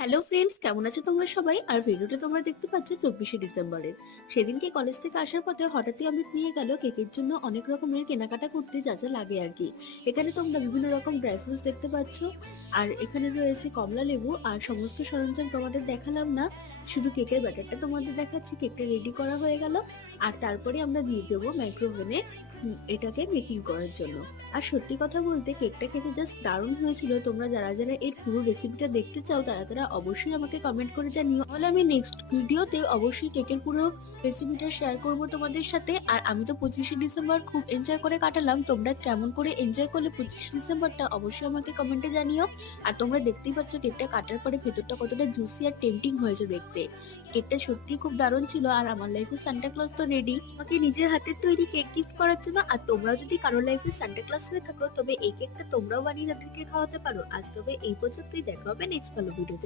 Hello friends, কেমন আছো তোমরা সবাই? আর ভিডিওটা তোমরা দেখতে পাচ্ছ 24শে ডিসেম্বরের। সেদিনকে কলেজ থেকে আসার পথে হঠাৎই অমিত নিয়ে গেল কেকের জন্য অনেক রকমের কেনাকাটা করতে, যা যা লাগে আর কি। এখানে তোমরা বিভিন্ন রকম ড্রাই ফ্রুটস দেখতে পাচ্ছ, আর এখানে রয়েছে কমলা লেবু আর সমস্ত সরঞ্জাম তোমাদের দেখালাম না, শুধু কেকের ব্যাটারটা তোমাদের দেখাচ্ছি। কেকটা রেডি করা হয়ে গেল, আর তারপরে আমরা দিয়ে দেবো মাইক্রোওভেনে এটাকে মেকিং করার জন্য। আর সত্যি কথা বলতে কেকটা খেতে জাস্ট দারুণ হয়েছিল। তোমরা যারা যারা এর পুরো রেসিপিটা দেখতে চাও তারা তারা অবশ্যই আমাকে কমেন্ট করে জানিও, তাহলে আমি নেক্সট ভিডিওতে অবশ্যই কেকের পুরো রেসিপিটা শেয়ার করব তোমাদের সাথে। আর আমি তো 25শে ডিসেম্বর খুব এনজয় করে কাটালাম। তোমরা কেমন করে এনজয় করলে 25শে ডিসেম্বরটা অবশ্যই আমাকে কমেন্টে জানিও। আর তোমরা দেখতেই পাচ্ছ কেকটা কাটার পরে ভেতরটা কতটা জুসি আর টেম্পটিং হয়েছে দেখতে। কেকটা সত্যি খুব দারুণ ছিল। আর আমার লাইফে সান্টা ক্লজ তো রেডি আমাকে নিজের হাতের তৈরি কেক গিফট করার জন্য। আর তোমরাও যদি কারোর লাইফে সান্টা ক্লজ হয়ে থাকো, তবে এই কেকটা তোমরাও বানিয়ে তাদেরকে খাওয়াতে পারো। আজ তবে এই পর্যন্তই, দেখা হবে নেক্সট ভালো ভিডিওতে।